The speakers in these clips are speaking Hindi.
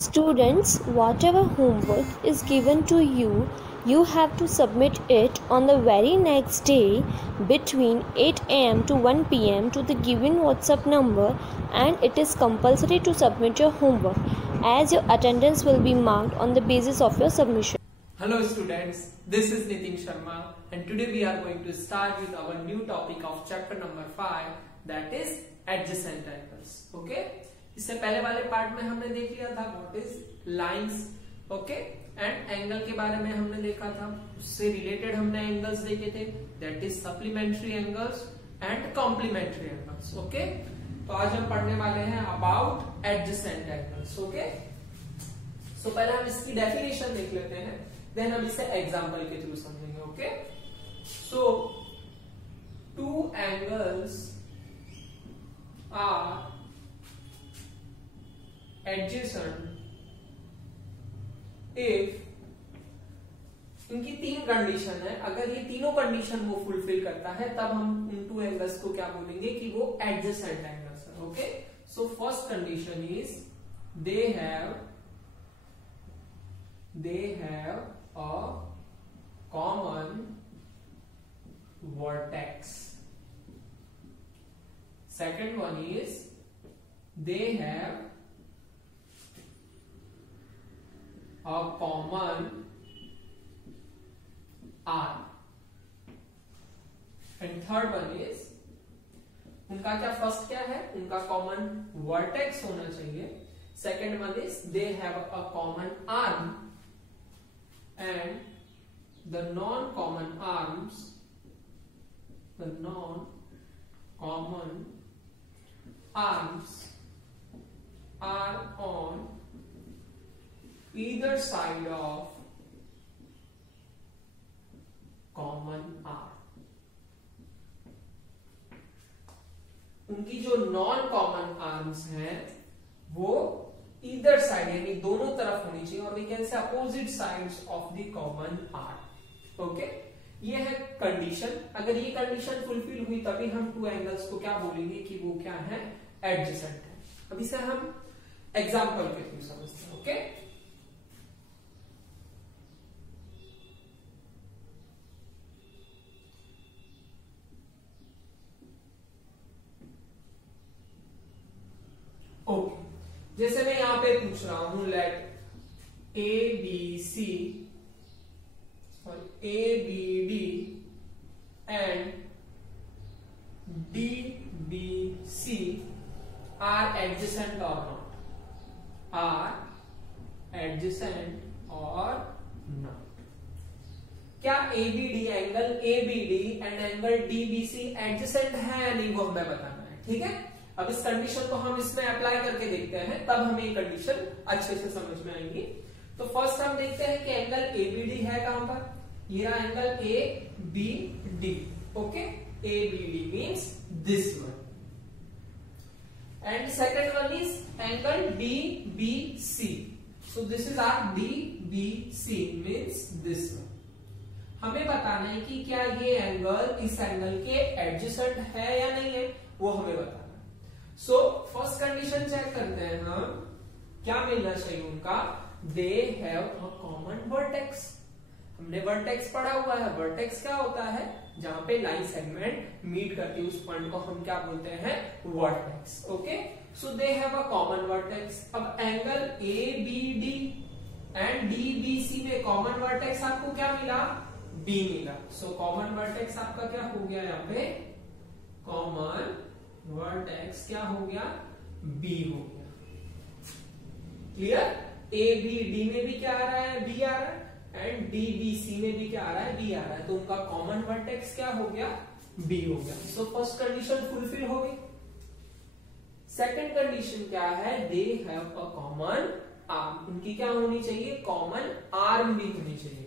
Students, whatever homework is given to you, you have to submit it on the very next day between 8 am to 1 pm to the given WhatsApp number, and it is compulsory to submit your homework as your attendance will be marked on the basis of your submission. Hello students, this is Nitin Sharma and today we are going to start with our new topic of chapter number 5, that is adjacent angles. Okay? इससे पहले वाले पार्ट में हमने देख लिया था what his lines, okay, and angle के बारे में हमने देखा था. उससे रिलेटेड हमने एंगल्स देखे थे, that is supplementary angles and complementary angles. Okay, तो आज हम पढ़ने वाले हैं about adjacent angles. Okay, so पहले हम इसकी डेफिनेशन देख लेते हैं, देन हम इसे एग्जांपल के थ्रू समझेंगे. Okay, so two angles are adjacent if इनकी तीन कंडीशन है. अगर ये तीनों कंडीशन वो फुलफिल करता है तब हम उन टू एंगल्स को क्या बोलेंगे कि वो एडजेसेंट एंगल्स है. Okay, so first condition is they have a common vertex. Second one is they have a common arm, and third one is उनका क्या फर्स्ट क्या है, उनका कॉमन वर्टेक्स होना चाहिए. Second one is they have a common arm and the non common arms are on either side of common arm. उनकी जो नॉन कॉमन आर्म्स हैं वो ईदर साइड यानी दोनों तरफ होनी चाहिए, और we can say opposite sides of the common arm. Okay, ये है कंडीशन. अगर ये कंडीशन फुलफिल हुई तभी हम टू एंगल्स को क्या बोलेंगे कि वो क्या है, एडजेसेंट है. अब इसे हम एग्जांपल के थ्रू समझते हैं. ओके, ओके, जैसे मैं यहां पे पूछ रहा हूं let A B D and D B C are adjacent और नॉट, क्या ABD angle ABD and angle DBC adjacent है या नहीं, वो हमें बताना है. ठीक है, अब इस कंडीशन को हम इसमें अप्लाई करके देखते हैं, तब हमें ये कंडीशन अच्छे से समझ में आएंगी. तो फर्स्ट हम देखते हैं कि एंगल एबीडी है कहां पर. ये रहा angle A B D. Okay, A B D means this one, and second one is angle D B C. So this is are D B C means this one. हमें बताना है कि क्या ये एंगल इस एंगल के एडजेसेंट है या नहीं है, वो हमें बताना. सो फर्स्ट कंडीशन चेक करते हैं हम, क्या मिलना चाहिए उनका, दे हैव अ कॉमन वर्टेक्स. हमने वर्टेक्स पढ़ा हुआ है. वर्टेक्स क्या होता है, जहां पे लाइन सेगमेंट मीट करती है उस पॉइंट को हम क्या बोलते हैं, vertex. Okay, so they have a common vertex. अब angle A B D and D B C में कॉमन वर्टेक्स आपको क्या मिला, बी मिला. सो कॉमन वर्टेक्स आपका क्या हो गया, यहाँ पे कॉमन वर्टेक्स क्या हो गया, बी हो गया. क्लियर, ए बी डी में भी क्या आ रहा है, बी आ रहा है, एंड डी बी सी में भी क्या आ रहा है, बी आ रहा है. तो उनका कॉमन वर्टेक्स क्या हो गया, बी हो गया. सो फर्स्ट कंडीशन फुलफिल हो गई. सेकंड कंडीशन क्या है, they have a common arm. उनकी क्या होनी चाहिए, कॉमन आर्म भी होनी चाहिए.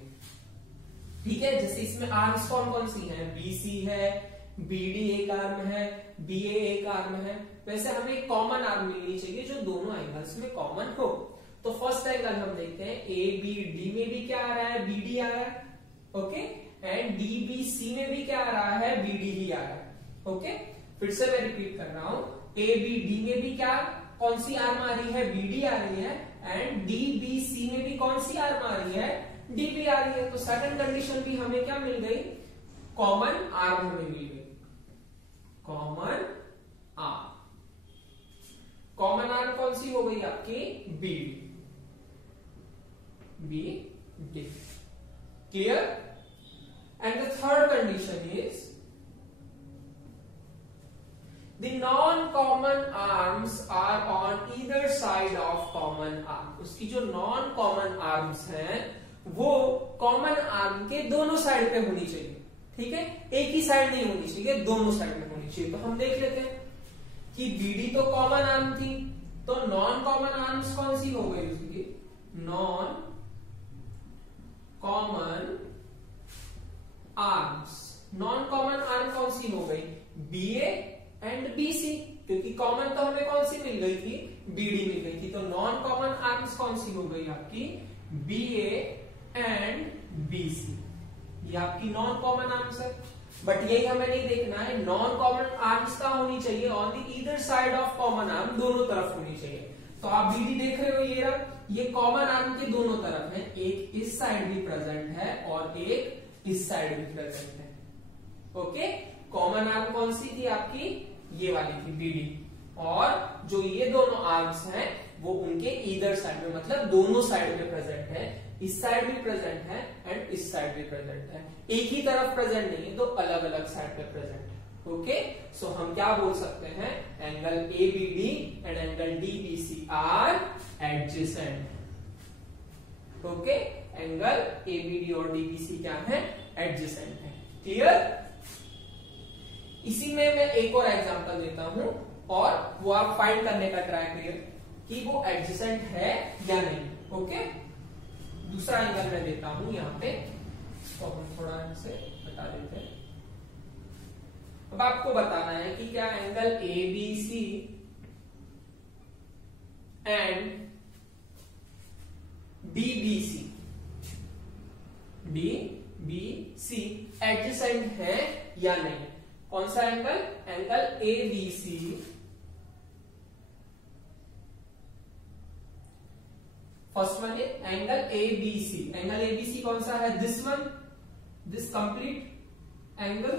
ठीक है, जैसे इसमें आर्म्स कौन कौन सी है, बी सी है, बीडी एक आर्म है, बीए एक आर्म है. वैसे हमें एक कॉमन आर्म मिलनी चाहिए जो दोनों एंगल्स में कॉमन हो. तो फर्स्ट एंगल हम देखते हैं, ए बी डी में भी क्या आ रहा है, बीडी आ रहा है. Okay, and D B C में भी क्या आ रहा है, बीडी ही आ रहा है. ओके, फिर से मैं रिपीट कर रहा हूं, ए बी डी में भी क्या कौन सी आर्म आ रही है, बीडी आ रही है, एंड डीबीसी में भी कौन सी आर्म आ रही है, डीबी आ रही है। तो सेकंड कंडीशन भी हमें क्या मिल गई, कॉमन आर्म हमें मिल गई, कॉमन आर्म। कॉमन आर्म कौन सी हो गई आपकी, BD, B D. Clear? And the third condition is the non-common arms are on either side of common arm। उसकी जो नॉन कॉमन आर्म्स हैं वो कॉमन आर्म के दोनों साइड पे होनी चाहिए, ठीक है, एक ही साइड नहीं होनी चाहिए, दोनों साइड में होनी चाहिए। तो हम देख लेते हैं कि बीडी तो कॉमन आर्म थी, तो नॉन कॉमन आर्म्स कौन सी हो गई उसकी, non common arms. Non common arm कौन सी हो गई, बीए एंड बीसी, क्योंकि कॉमन तो हमें कौन सी मिल गई थी, बीडी मिल गई थी। तो नॉन कॉमन आर्म्स कौन सी हो गई आपकी, बीए एंड बीसी, ये आपकी नॉन कॉमन आर्म्स है। बट यही हमें नहीं देखना है, नॉन कॉमन आर्म्स का होनी चाहिए on the either side of common arm, दोनों तरफ होनी चाहिए। तो आप बीडी देख रहे हो, ये रहा, ये कॉमन आर्म के दोनों तरफ है, एक इस साइड भी प्रेजेंट है और एक इस साइड भी प्रेजेंट है। ओके, कॉमन आर्म कौन सी थी आपकी, ये वाली थी बीडी, और जो ये दोनों आर्म्स हैं वो उनके ईदर साइड में, मतलब दोनों साइड में प्रेजेंट है, इस साइड भी प्रेजेंट है एंड इस साइड भी प्रेजेंट है, एक ही तरफ प्रेजेंट नहीं है, तो अलग अलग साइड पे प्रेजेंट है। ओके, सो हम क्या बोल सकते हैं, angle ABD and angle DBC are adjacent. Okay, angle ABD और डीबीसी क्या है, एडजेसेंट है। क्लियर? इसी में मैं एक और एग्जांपल देता हूं और वो आप फाइंड करने का ट्राई करिए कि वो एडजेसेंट है या नहीं। ओके, दूसरा एंगल मैं देता हूं यहां पे, इसको हम थोड़ा इनसे हटा देते हैं। अब आपको बताना है कि क्या angle ABC and DBC adjacent है या नहीं। कौन सा angle, angle ABC first one है एंगल एबीसी। एंगल एबीसी कौन सा है, this one, this complete angle,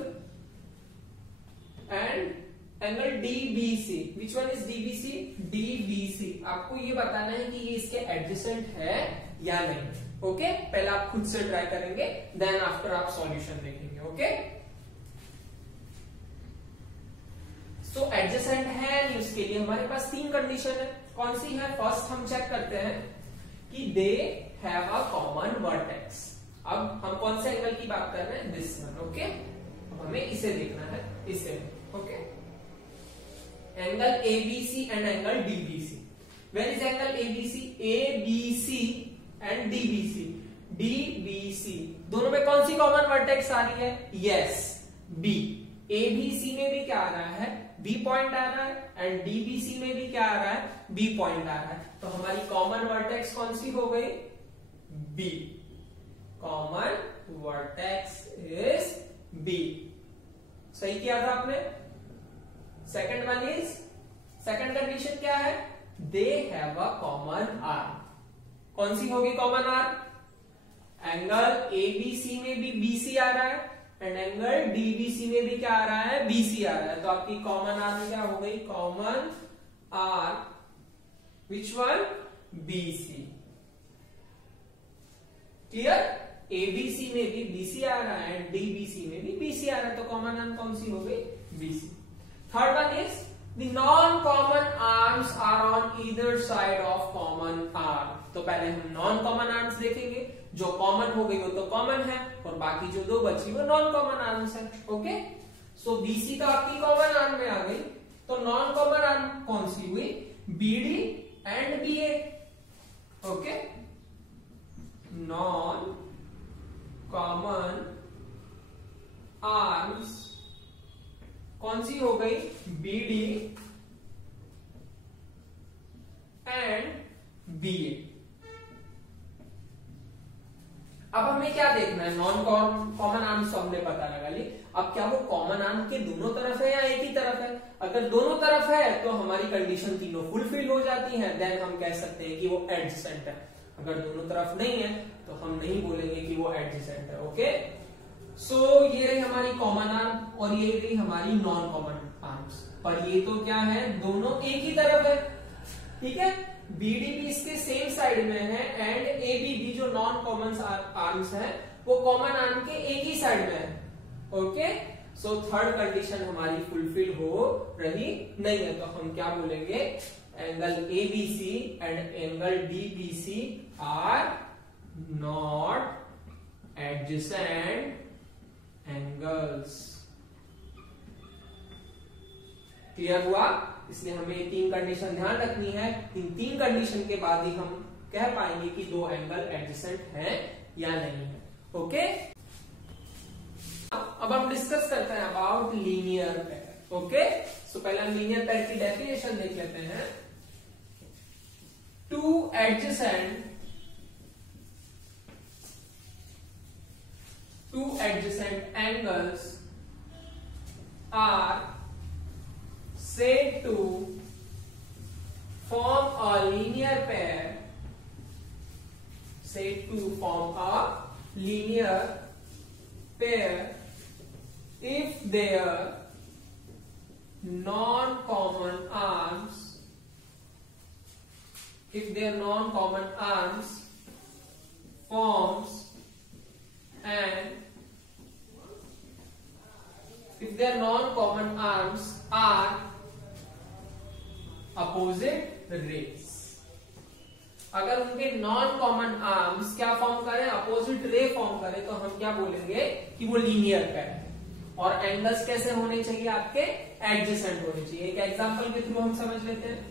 and angle DBC, which one is DBC, DBC. आपको ये बताना है कि ये इसके एडजेसेंट है या नहीं। ओके, पहले आप खुद से ट्राई करेंगे, देन आफ्टर आप सॉल्यूशन देखेंगे। ओके, तो एडजेसेंट है नहीं, उसके लिए हमारे पास तीन कंडीशन है। कौन सी है, फर्स्ट हम चेक करते हैं कि दे हैव अ कॉमन वर्टेक्स। अब हम कौन से एंगल की बात कर रहे हैं, दिस वन। ओके, हमें इसे देखना है, इसे। Okay, angle ABC and angle DBC. Where is angle ABC, ABC and DBC. DBC दोनों में कौन सी कॉमन वर्टेक्स आ रही है, यस, बी। एबीसी में भी क्या आ रहा है, बी पॉइंट आ रहा है, एंड डीबीसी में भी क्या आ रहा है, बी पॉइंट आ रहा है। तो हमारी कॉमन वर्टेक्स कौन सी हो गई, B. Common vertex is B. सही किया था आपने। Second one is, second condition क्या है, they have a common arm. कौन सी होगी कॉमन आर्म, एंगल एबीसी में भी बीसी आ रहा है एंड एंगल डीबीसी में भी क्या आ रहा है, बीसी आ रहा है। तो आपकी कॉमन आर्म क्या हो गई, common arm, which one, BC. Clear? ABC में भी बीसी आ रहा है एंड डीबीसी में भी बीसी आ रहा है, तो कॉमन आर्म कौन सी हो गई, BC. Third one is the non common arms are on either side of common arm. तो पहले हम नॉन कॉमन आर्म्स देखेंगे, जो कॉमन हो गई वो तो कॉमन है और बाकी जो दो बची वो नॉन कॉमन आर्म्स है। ओके, सो बीसी तो आपकी कॉमन आर्म में आ गई, तो नॉन कॉमन आर्म कौन सी हुई, BD and BA. Okay, non common arms कौन सी हो गई, बीडी एंड बीए। अब हमें क्या देखना है, नॉन कॉमन आर्म्स तो हमने पता लगा ली, अब क्या वो कॉमन आर्म के दोनों तरफ है या एक ही तरफ है? अगर दोनों तरफ है तो हमारी कंडीशन तीनों फुलफिल हो जाती है, देन हम कह सकते हैं कि वो एडजेसेंट है। अगर दोनों तरफ नहीं है तो हम नहीं बोलेंगे कि वो एडजेसेंट है। ओके, सो ये रही हमारी कॉमन आर्म और ये रही हमारी नॉन कॉमन आर्म्स। पर ये तो क्या है, दोनों एक ही तरफ है। ठीक है, बीडीबी इसके सेम साइड में है एंड एबीबी जो नॉन कॉमन आर्म्स है वो कॉमन आर्म के एक ही साइड में है। ओके, सो थर्ड कंडीशन हमारी फुलफिल हो रही नहीं है, तो हम क्या बोलेंगे, angle ABC and angle DBC are not adjacent angles. Clear हुआ? इसलिए हमें ये तीन कंडीशन ध्यान रखनी है। इन तीन कंडीशन के बाद ही हम कह पाएंगे कि दो एंगल एडजेसेंट है या नहीं है। ओके, अब हम डिस्कस करते हैं about linear pair. Okay, so पहले हम लीनियर पेयर की डेफिनेशन देख लेते हैं। Two adjacent angles are said to form a linear pair, said to form a linear pair if their non-common arms forms and if their non-common arms are opposite rays. अगर उनके नॉन कॉमन आर्म्स क्या फॉर्म करें, अपोजिट रे फॉर्म करें, तो हम क्या बोलेंगे कि वो लीनियर पेयर है। और एंगल्स कैसे होने चाहिए, आपके एडजेसेंट होने चाहिए। एक एग्जांपल के थ्रू हम समझ लेते हैं।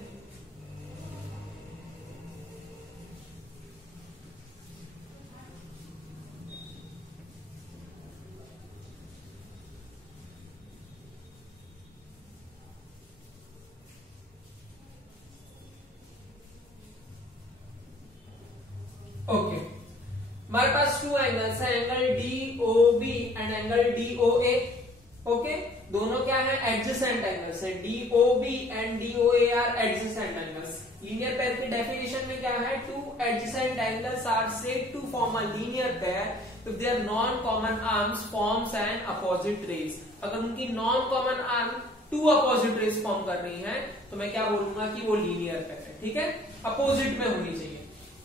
ओके, हमारे पास टू एंगल्स है, angle DOB and angle DOA. Okay, दोनों क्या है, एडजेसेंट एंगल्स है। DOB and DOA are adjacent angles. Linear pair की डेफिनेशन में क्या है, two adjacent angles are said to form a linear pair if their non common arms forms an opposite rays. अगर उनकी non common arm two opposite rays form कर रही है तो मैं क्या बोलूंगा कि वो लीनियर पेयर है। ठीक है, अपोजिट में होनी चाहिए।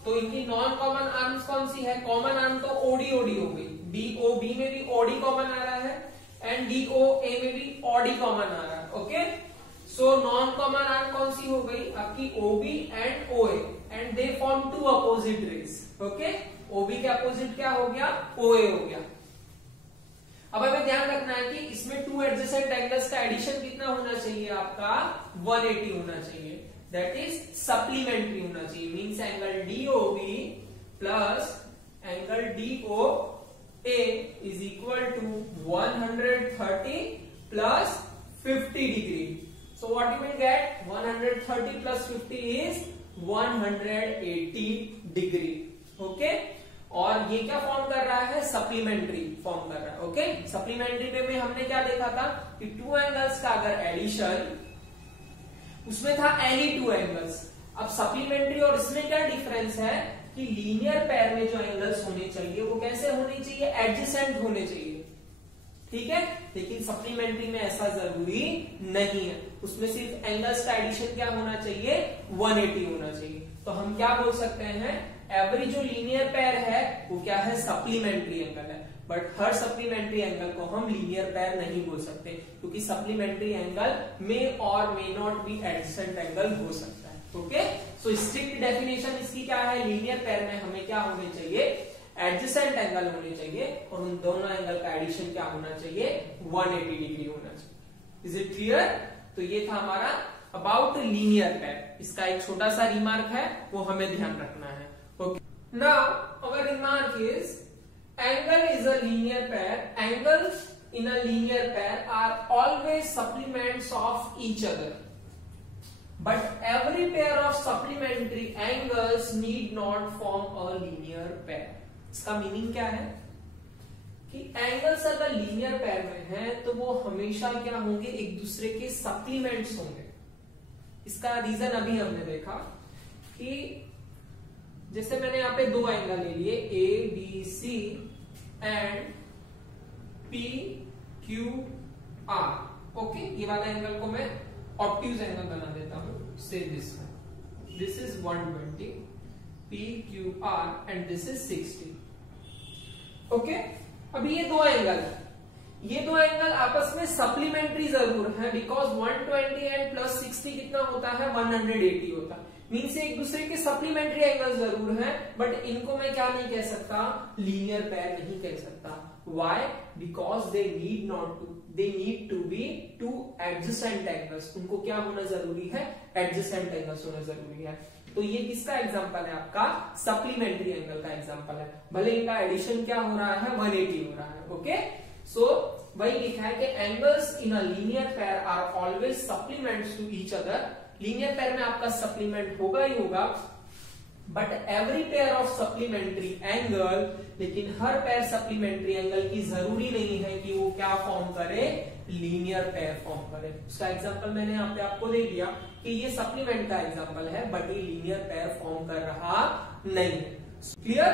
तो इनकी नॉन कॉमन आर्म्स कौन सी है, कॉमन आर्म तो ओडी ओडी हो गई। डीओबी में भी ओडी कॉमन आ रहा है एंड डीओए में भी ओडी कॉमन आ रहा है। Okay, so non common arm कौन सी हो गई आपकी, OB and OA, and they form two opposite rays. Okay, OB के अपोजिट क्या हो गया, ओए हो गया। अब हमें ध्यान रखना है कि इसमें टू एडजेसेंट एंगल्स का एडिशन कितना होना चाहिए, आपका 180 होना चाहिए। दैट इज सप्लीमेंट्री होना चाहिए। Means angle DOB plus angle DOA is equal to 130 plus 50 degree. So what you will get, 130 plus 50 is 180 degree. Okay, और ये क्या फॉर्म कर रहा है, सप्लीमेंट्री फॉर्म कर रहा है। ओके, सप्लीमेंट्री में हमने क्या देखा था कि टू एंगल्स का अगर एडिशन, उसमें था एनी टू एंगल्स। अब सप्लीमेंट्री और इसमें क्या डिफरेंस है कि लीनियर पेयर में जो एंगल्स होने चाहिए वो कैसे होने चाहिए, एडजेसेंट होने चाहिए। ठीक है, लेकिन सप्लीमेंट्री में ऐसा जरूरी नहीं है। उसमें सिर्फ एंगल्स का एडिशन क्या होना चाहिए, 180 होना चाहिए। तो हम क्या बोल सकते हैं, एवरी जो लीनियर पेयर है वो क्या है, सप्लीमेंट्री एंगल है। बट हर सप्लीमेंट्री एंगल को हम लीनियर पेयर नहीं बोल सकते, क्योंकि सप्लीमेंट्री एंगल में और may not be adjacent angle हो सकता है। ओके, सो स्ट्रिक्ट डेफिनेशन इसकी क्या है, लीनियर पेयर में हमें क्या होने चाहिए, एडजेसेंट एंगल होने चाहिए, और उन दोनों एंगल का एडिशन क्या होना चाहिए, 180 डिग्री होना चाहिए। Is it clear? तो ये था हमारा अबाउट लीनियर पेयर। इसका एक छोटा सा रिमार्क है, वो हमें ध्यान रखना है। Okay, now our remark is angle is a linear pair. Angles in a linear pair are always supplements of each other, but every pair of supplementary angles need not form a linear pair. इसका मीनिंग क्या है कि एंगल्स अगर लीनियर पेयर में है तो वो हमेशा क्या होंगे, एक दूसरे के सप्लीमेंट्स होंगे। इसका रीजन अभी हमने देखा कि जैसे मैंने यहां पे दो एंगल ले लिए, A B C and P Q R. Okay, ये वाला एंगल को मैं ऑब्ट्यूज एंगल बना देता हूं, से this is 120 P Q are and this is 60। Okay, अभी ये दो एंगल है, ये दो एंगल आपस में सप्लीमेंट्री जरूर है, बिकॉज 120 एंड प्लस 60 कितना होता है, 180 होता है। मीन्स एक दूसरे के सप्लीमेंट्री एंगल जरूर है, बट इनको मैं क्या नहीं कह सकता, लीनियर पेयर नहीं कह सकता। Why? Because they need to be two adjacent angles. उनको क्या होना जरूरी है, एडजेसेंट एंगल्स होना जरूरी है। तो ये किसका एग्जांपल है, आपका सप्लीमेंट्री एंगल का एग्जांपल है। भले इनका एडिशन क्या हो रहा है, 180 हो रहा है। ओके, सो वही लिखा है कि angles in a linear pair are always supplements to each other. Linear pair में आपका सप्लीमेंट होगा ही होगा, but every pair of supplementary angle, लेकिन हर पेयर सप्लीमेंट्री एंगल की जरूरी नहीं है कि वो क्या फॉर्म करे, लीनियर पेयर फॉर्म करे। उसका एग्जांपल मैंने यहाँ पे आपको दे दिया कि ये सप्लीमेंट का एग्जांपल है, बट ये लीनियर पेयर फॉर्म कर रहा नहीं है। क्लियर?